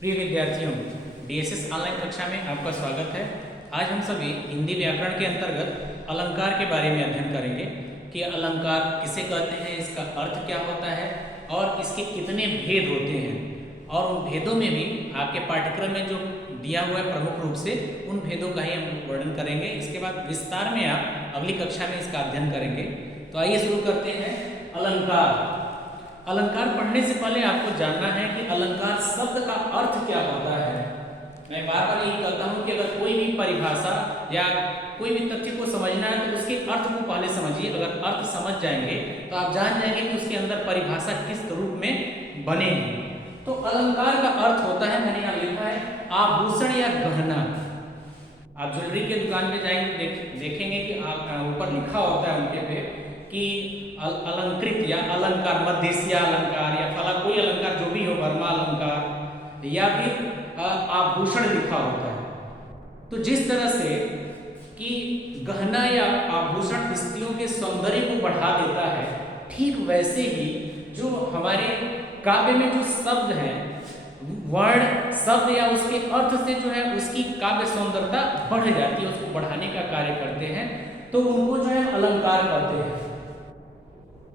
प्रिय विद्यार्थियों, DSS online कक्षा में आपका स्वागत है। आज हम सभी हिंदी व्याकरण के अंतर्गत अलंकार के बारे में अध्ययन करेंगे कि अलंकार किसे कहते हैं, इसका अर्थ क्या होता है और इसके कितने भेद होते हैं। और उन भेदों में भी आपके पाठ्यक्रम में जो दिया हुआ है प्रमुख रूप से उन भेदों का ही हम वर्णन करेंगे। इसके बाद विस्तार में आप अगली कक्षा में इसका अध्ययन करेंगे। तो आइए शुरू करते हैं। अलंकार। अलंकार पढ़ने से पहले आपको जानना है कि अलंकार शब्द का अर्थ क्या होता है। मैं बार बार यही कहता हूं कि अगर कोई भी परिभाषा या कोई भी तथ्य को समझना है तो उसके अर्थ को पहले समझिए। अगर अर्थ समझ जाएंगे तो आप जान जाएंगे कि उसके अंदर परिभाषा किस रूप में बनेगी। तो अलंकार का अर्थ होता है, मैंने यहाँ लिखा है, आभूषण या गहना। आप ज्वेलरी के दुकान पे जाएंगे, देखेंगे कि ऊपर लिखा होता है उनके पे कि अलंकृत या अलंकार, मध्यस्या अलंकार या फला कोई अलंकार जो भी हो, वर्मा अलंकार या फिर आभूषण लिखा होता है। तो जिस तरह से कि गहना या आभूषण स्त्रियों के सौंदर्य को बढ़ा देता है, ठीक वैसे ही जो हमारे काव्य में जो शब्द है, वर्ण शब्द या उसके अर्थ से जो है उसकी काव्य सौंदर्यता बढ़ जाती है, उसको बढ़ाने का कार्य करते हैं, तो उनको जो है अलंकार कहते हैं।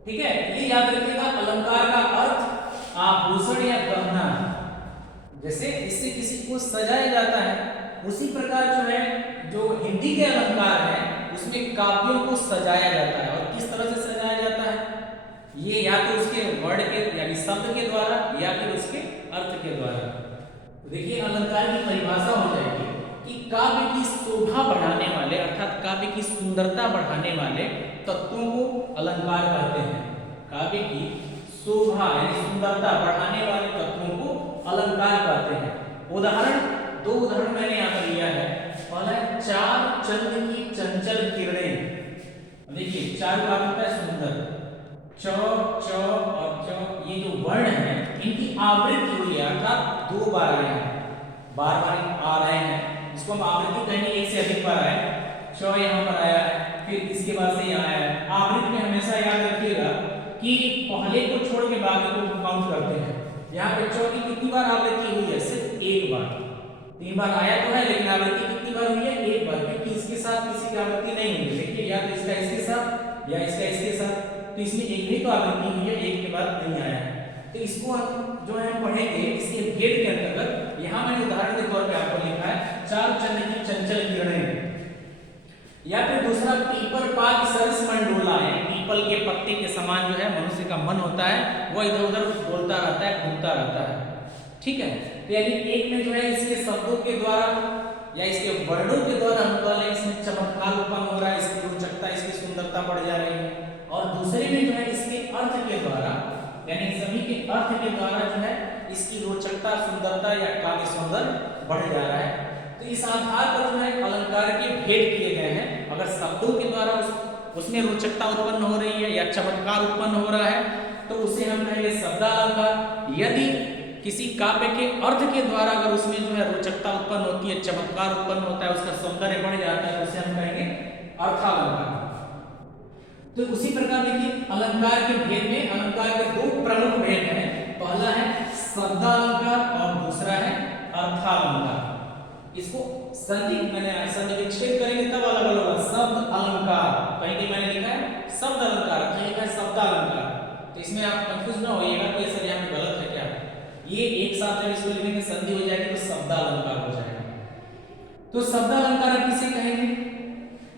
ठीक है, ये याद रखिएगा। अलंकार का अर्थ आभूषण या गहना। जैसे इससे किसी को सजाया जाता है, उसी प्रकार जो है जो हिंदी के अलंकार है उसमें काव्यों को सजाया जाता है। और किस तरह से सजाया जाता है, ये या तो उसके वर्ण के यानी शब्द के द्वारा या फिर उसके अर्थ के द्वारा। तो देखिए अलंकार की परिभाषा हो जाएगी कि काव्य की शोभा बढ़ाने वाले अर्थात काव्य की सुंदरता बढ़ाने वाले तत्वों को अलंकार कहते हैं। काव्य की शोभा यानी सुंदरता बढ़ाने वाले तत्वों को अलंकार कहते हैं। उदाहरण, दो उदाहरण मैंने यहाँ पर लिया है। पहला है चार चंद्र की चंचल किरणें। देखिए चार का अर्थ होता है सुंदर। च, च और च, ये जो वर्ण है इनकी आवृत्ति हुई है, अर्थात दो बार आए हैं, बार बार आ रहे हैं। इसको हम आवृत्ति कहेंगे, एक से अधिक बार आए। च यहाँ पर आया है, फिर इसके बाद से यहाँ आया है। आवृत्ति में हमेशा याद रखिएगा कि पहले को छोड़ के बाद को काउंट करते हैं। यहाँ पे च की कितनी बार आवृत्ति हुई है? सिर्फ एक बार। तीन बार आया तो है लेकिन आवृत्ति कितनी बार हुई है? एक बार, क्योंकि इसके साथ किसी की आवृत्ति नहीं हुई। देखिए या तो इसका इसके साथ या इसका इसके साथ, तो इसमें एक भी तो आवृत्ति हुई है, एक के बाद नहीं आया है। तो इसको हम जो है पढ़ेंगे इसके भेद के अंतर्गत। यहाँ मैंने उदाहरण के तौर पे आपको लिखा है चार चंद्र की चंचल किरणें। या फिर दूसरा, पीपर पात सरस मंडोला है। पीपल के पत्ते के समान जो है मनुष्य का मन होता है, वो इधर उधर डोलता रहता है, घूमता रहता है। ठीक है, तो यानी एक में जो है इसके शब्दों के द्वारा या इसके वर्णों के द्वारा हम कह लें इसमें चमत्कार उत्पन्न हो रहा है, इसकी रोचकता, इसकी सुंदरता बढ़ जा रही है। और दूसरे में जो है इसके अर्थ के द्वारा यानी सभी के अर्थ के द्वारा जो है इसकी रोचकता, सुंदरता या काव्य सौंदर्य बढ़ जा रहा है। तो इस आधार पर जो है अलंकार के भेद किए गए हैं। अगर शब्दों के द्वारा उसमें रोचकता उत्पन्न हो रही है या चमत्कार उत्पन्न हो रहा है तो उसे हम कहेंगे शब्दालंकार। यदि किसी काव्य के अर्थ के द्वारा अगर उसमें जो है रोचकता उत्पन्न होती है, चमत्कार उत्पन्न होता है, उसका सौंदर्य बढ़ जाता है, उसे हम कहेंगे अर्थालंकार। तो उसी प्रकार देखिए अलंकार के भेद में अलंकार के दो प्रमुख भेद हैं। पहला है शब्दालंकार और दूसरा है अर्थालंकार। इसको संधि मैंने विच्छेद करेंगे तब अलग अलग होगा। शब्द अलंकार, कहीं मैंने लिखा है शब्द अलंकार, कहीं लिखा है शब्दालंकार। तो इसमें आप कंफ्यूज ना होइएगा कि सर यहाँ पे गलत है क्या। ये एक साथ जब इसको लिखेंगे संधि हो जाएगी तो शब्दालंकार हो जाएगा। तो शब्दालंकार किसे कहेंगे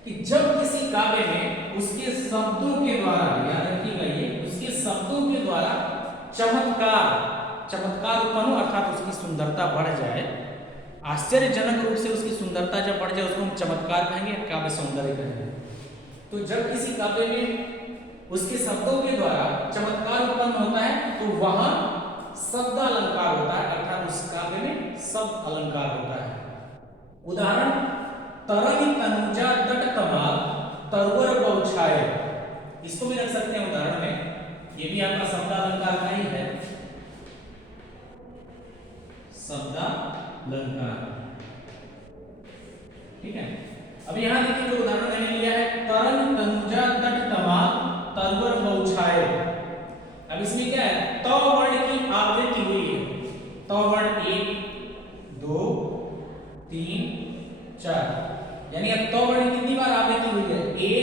कि जब किसी काव्य में उसके शब्दों के द्वारा, याद रखिएगा ये, उसके शब्दों के द्वारा चमत्कार उत्पन्न हो अर्थात उसकी सुंदरता बढ़ जाए, आश्चर्यजनक रूप से उसकी सुंदरता जब बढ़ जाए उसको हम चमत्कार कहेंगे, काव्य सौंदर्य कहेंगे। तो जब किसी काव्य में उसके शब्दों के द्वारा चमत्कार उत्पन्न होता है तो वहां शब्दालंकार होता है, अर्थात उस काव्य में शब्द अलंकार होता है। उदाहरण, तरंग तनुजा तट तमाल तरवर पहुंचाए। इसको भी रख सकते हैं उदाहरण में, ये भी आपका शब्दालंकार का ही है, शब्दालंकार। ठीक है, अब यहां देखिए जो उदाहरण मैंने लिया है, तरंग तनुजा तट तमाल तरवर पहुंचाए। अब इसमें क्या है, त वर्ण की आवृत्ति हुई है, त वर्ण एक 3 4, यानी अब तो वर्ण कितनी बार आवृत्ति हुई है? 1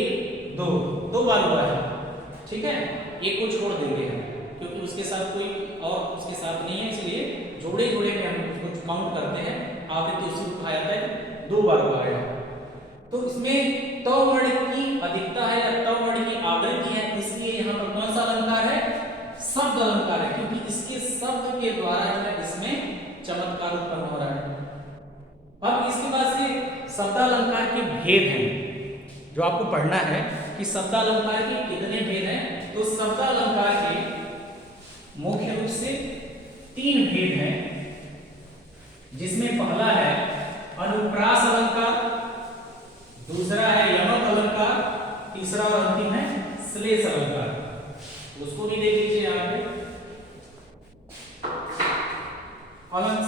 2, 2 बार हुआ है। ठीक है, एक को छोड़ देंगे हम क्योंकि उसके साथ कोई और उसके साथ नहीं है, इसलिए जोड़े जोड़े में हम उसको काउंट करते हैं। आवृत्ति उसी को कहा जाता है 2 बार हुआ है। तो इसमें तो वर्ण की अधिकता है या तो वर्ण की आवृत्ति है, इसलिए यहाँ पर कौन सा अलंकार है? शब्द अलंकार है, क्योंकि इसके शब्द के द्वारा जो है इसमें चमत्कार उत्पन्न हो रहा है। अब इसके बाद से शब्दालंकार के भेद हैं जो आपको पढ़ना है कि शब्दालंकार के कितने भेद हैं। तो शब्दालंकार के मुख्य रूप से 3 भेद हैं, जिसमें पहला है अनुप्रास अलंकार, दूसरा है यमक अलंकार, तीसरा और अंतिम है श्लेष अलंकार। उसको भी देख लीजिए यहाँ पे।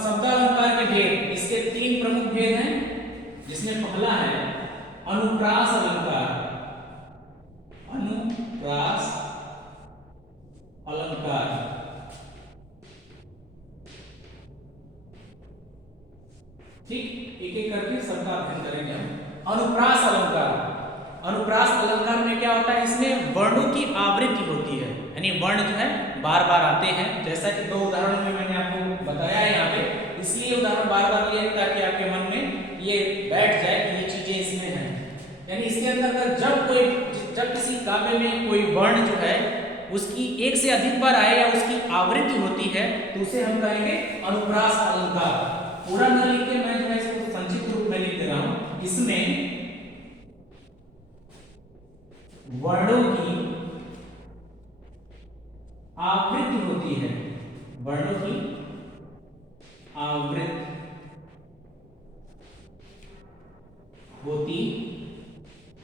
शब्दालंकार के भेद, इसके 3 प्रमुख भेद हैं, जिसमें पहला है अनुप्रास अलंकार। अनुप्रास अलंकार ठीक, एक एक करके सबका अध्ययन करेंगे हम। अनुप्रास अलंकार, अनुप्रास अलंकार में क्या होता है? इसमें वर्णों की आवृत्ति होती है, यानी वर्ण जो है बार बार आते हैं, जैसा कि 2 उदाहरणों में मैंने आपको बताया है यहाँ पे, इसलिए उदाहरण बार बार लिए ताकि आपके मन में ये बैठ जाए कि ये चीजें इसमें हैं। यानी इसके अंदर जब किसी काव्य में कोई वर्ण जो है उसकी एक से अधिक बार आए या उसकी आवृत्ति होती है तो उसे हम कहेंगे अनुप्रास अलंकार। पूरा न लिख के मैं जो है इसको संक्षिप्त रूप में लिख दे रहा हूं। इसमें वर्णों की आवृत्ति होती है, वर्णों की आवृत्ति होती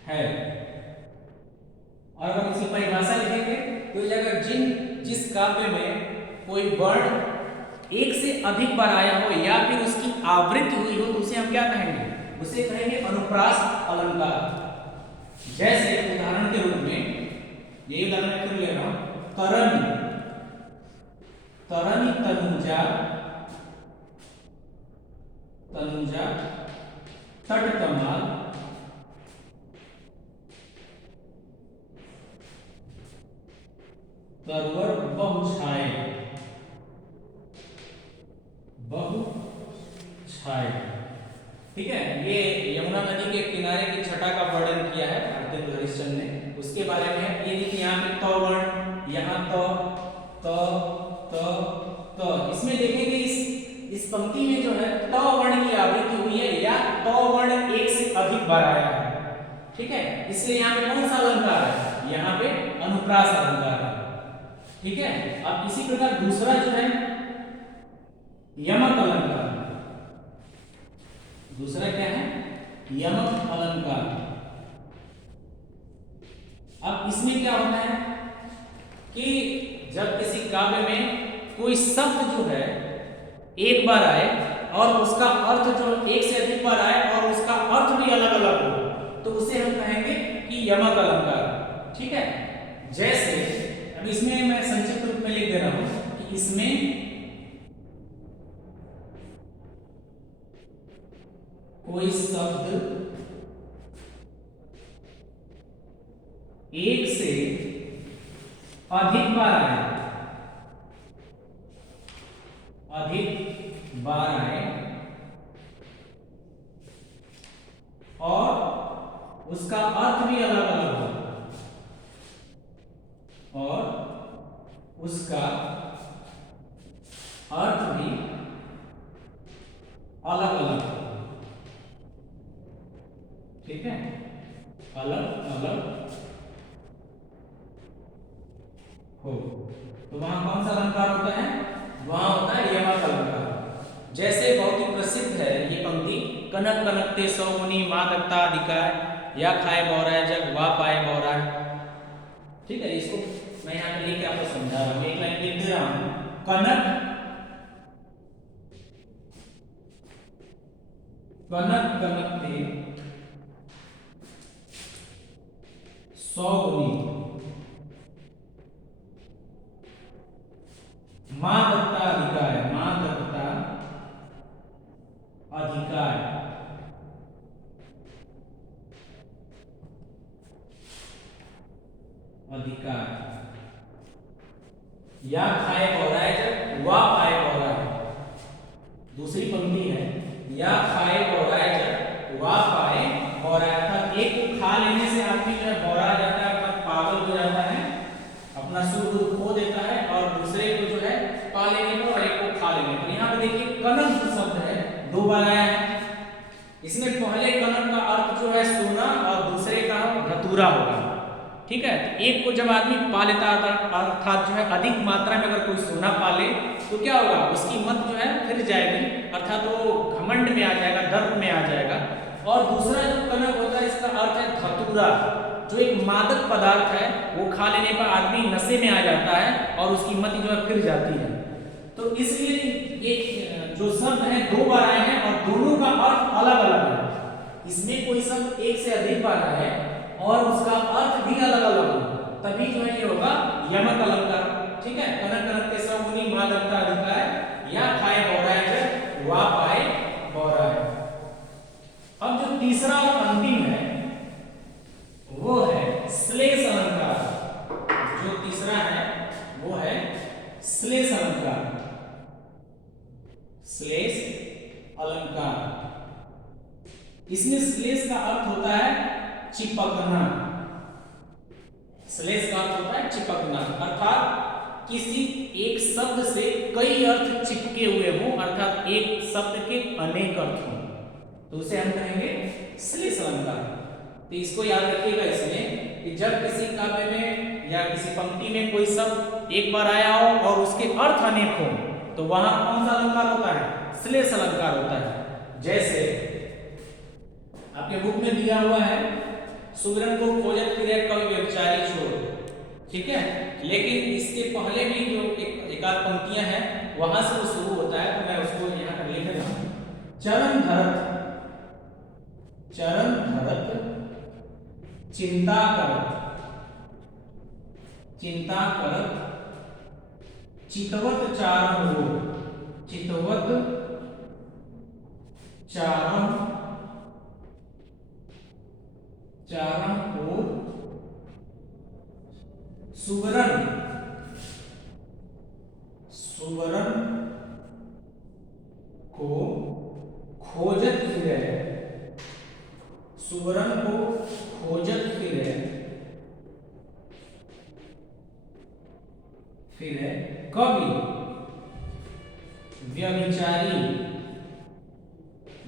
है। और अगर इसकी परिभाषा लिखेंगे तो अगर जिस काव्य में कोई वर्ण एक से अधिक बार आया हो या फिर उसकी आवृत्ति हुई हो तो उसे हम क्या कहेंगे? उसे कहेंगे अनुप्रास अलंकार। जैसे उदाहरण के रूप में यही उदाहरण मैं फिर ले रहा हूं, तरनी तरनी तनुजा तनुजा तट कमाल तरवर बहुछाए बहुछाए। ठीक है, ये यमुना नदी के किनारे की छटा का वर्णन किया है भारतेंदु हरिश्चंद्र ने, उसके बारे में है। ये देखिए यहाँ पे तो वर्ण, यहाँ तो इसमें देखेंगे इस पंक्ति में जो है तो वर्ण की आवृत्ति हुई है या तो वर्ण एक से अधिक बार आया है। ठीक है, इसलिए यहाँ पे कौन सा अलंकार है? यहाँ पे अनुप्रास अलंकार है। ठीक है, अब इसी प्रकार दूसरा जो है यमक अलंकार। दूसरा क्या है? यमक अलंकार। अब इसमें क्या होता है कि जब किसी काव्य में कोई शब्द जो है एक बार आए और उसका अर्थ जो एक से अधिक बार आए और उसका अर्थ भी अलग अलग हो तो उसे हम कहेंगे कि यमक अलंकार। ठीक है, जैसे अब इसमें मैं संक्षिप्त रूप में लिख दे रहा हूं कि इसमें कोई शब्द एक से अधिक बार आए, अधिक बार आए और उसका अर्थ भी अलग अलग हो और उसका अर्थ भी अलग अलग हो। ठीक है, अलग अलग हो तो वहां कौन सा अलंकार होता है? वहां होता है यमक अलंकार। जैसे बहुत ही प्रसिद्ध है ये पंक्ति, कनक कनकते सौ मुनि मां दत्ता अधिकार या खाए बौराय जग वा पाए बौराय। ठीक है, इसको मैं यहाँ पे लिख के आपको समझा रहा हूँ, एक लाइन लिख दे रहा हूँ। कनक कनक कनकते सौ मुनि मां दत्ता अधिकार, मां दत्ता अधिकार या खाए बहुराए जब वा पाए बहुराए। दूसरी पंक्ति है या खाए बहुराए जब वा पाए बहुराए। अर्थात एक को खा लेने से आदमी जो है बौरा जाता है, अर्थात पागल हो जाता है, अपना सुर खो देता है, और दूसरे को जो है पा लेने को और एक को खा लेने को। यहाँ पे देखिए कनक जो शब्द है दो बार आया है। इसमें पहले कनक का अर्थ जो है सोना और दूसरे का धतूरा होगा। ठीक है, तो एक को जब आदमी पा लेता है अर्थात जो है अधिक मात्रा में अगर कोई सोना पा ले तो क्या होगा, उसकी मत जो है फिर जाएगी, अर्थात वो घमंड में आ जाएगा, दर्प में आ जाएगा। और दूसरा जो कनक होता है इसका अर्थ है धतूरा, जो एक मादक पदार्थ है, वो खा लेने पर आदमी नशे में आ जाता है और उसकी मति जो है फिर जाती है। तो इसलिए ये जो शब्द है दो बार आए हैं और दोनों का अर्थ अलग अलग है। इसमें कोई शब्द एक से अधिक बार आया है और उसका अर्थ भी अलग अलग हो, तभी जो है ये होगा यमक अलंकार। ठीक है, कनक कनक के सब मुनि मादकता अधिकार या खाए बहुराए जब वा पाए बहुराए। अब जो तीसरा और अंतिम है वो है श्लेष अलंकार। जो तीसरा है वो है श्लेष अलंकार। श्लेष अलंकार, इसमें श्लेष का अर्थ होता है चिपकना। श्लेष का अर्थ होता है चिपकना, अर्थात किसी एक शब्द से कई अर्थ चिपके हुए हों, अर्थात एक शब्द के अनेक अर्थ हों, तो उसे हम कहेंगे श्लेष अलंकार। तो इसको याद रखिएगा इसमें कि जब किसी काव्य में या किसी पंक्ति में कोई शब्द एक बार आया हो और उसके अर्थ अनेक हो तो वहां कौन सा अलंकार होता है, श्लेष अलंकार होता है। जैसे आपके बुक में दिया हुआ है सुगरण को खोजत फिरे कवि व्यभिचारी छोड़। ठीक है, लेकिन इसके पहले भी जो एक आध पंक्तियां हैं वहां से वो शुरू होता है, तो मैं उसको यहाँ पर लिख रहा हूं। चरण धरत चिंता करत चितवत चारम हो। चितवत चारम हो सुवरण को खोजत फिरे। सुवरण को खोजत फिरे कवि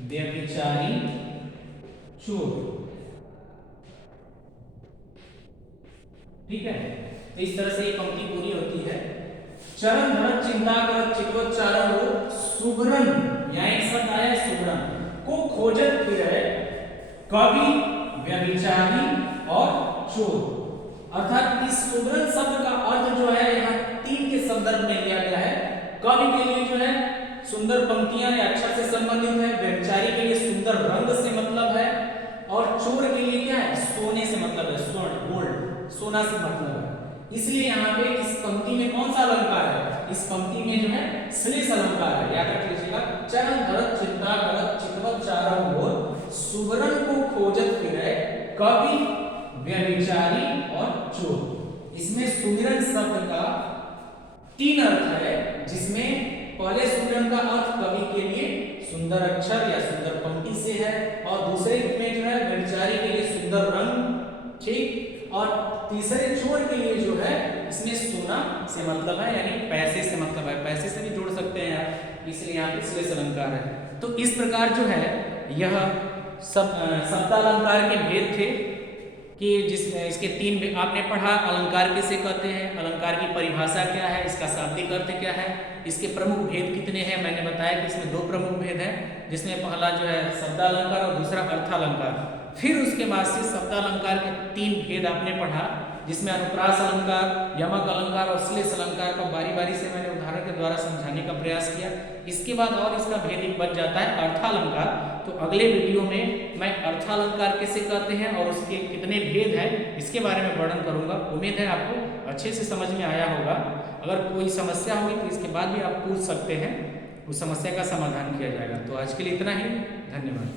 व्यभिचारी चोर। ठीक है, तो इस तरह से ये पंक्ति पूरी होती है। चरण धरत चिंता करत चितवत चारम हो सुगरण, यहाँ एक शब्द आया सुगरण, को खोजत फिरे कवि व्यभिचारी और चोर। अर्थात इस सुगरण शब्द का अर्थ जो है यहाँ तीन के संदर्भ में लिया गया है। कवि के लिए जो है सुंदर पंक्तियां या अक्षर से संबंधित है, व्यभिचारी के लिए सुंदर रंग से मतलब है, और चोर के लिए क्या है, सोने से मतलब है, स्वर्ण गोल्ड सोना से मतलब है। इसलिए यहाँ पे इस पंक्ति में कौन सा अलंकार है, इस पंक्ति में जो है श्लेष अलंकार है। याद रख लीजिएगा, चरण धरत चिंता करत चितवत चारम हो सुवरण को खोजत फिरे कवि व्यभिचारी और चोर। इसमें सुमिरन शब्द का तीन अर्थ है, जिसमें पहले सुमिरन का अर्थ कवि के लिए सुंदर अक्षर या सुंदर पंक्ति से है, और दूसरे में जो है व्यभिचारी के लिए सुंदर रंग, ठीक, और तीसरे चोर के लिए जो है इसमें सोना से मतलब है, यानी पैसे से मतलब है, पैसे से भी जोड़ सकते हैं आप, इसलिए यहाँ पे श्लेष अलंकार है। तो इस प्रकार जो है यह शब्दालंकार के भेद थे कि इसके तीन आपने पढ़ा, अलंकार किसे कहते हैं, अलंकार की परिभाषा क्या है, इसका शाब्दिक अर्थ क्या है, इसके प्रमुख भेद कितने हैं। मैंने बताया कि इसमें दो प्रमुख भेद हैं, जिसमें पहला जो है शब्दालंकार और दूसरा अर्थालंकार। फिर उसके बाद से शब्दालंकार के तीन भेद आपने पढ़ा, जिसमें अनुप्रास अलंकार, यमक अलंकार और श्लेष अलंकार को बारी बारी से मैंने उदाहरण के द्वारा समझाने का प्रयास किया। इसके बाद और इसका भेद एक बच जाता है अर्थालंकार। तो अगले वीडियो में मैं अर्थालंकार किसे कहते हैं और उसके कितने भेद हैं इसके बारे में वर्णन करूंगा। उम्मीद है आपको अच्छे से समझ में आया होगा। अगर कोई समस्या होगी तो इसके बाद भी आप पूछ सकते हैं, उस समस्या का समाधान किया जाएगा। तो आज के लिए इतना ही, धन्यवाद।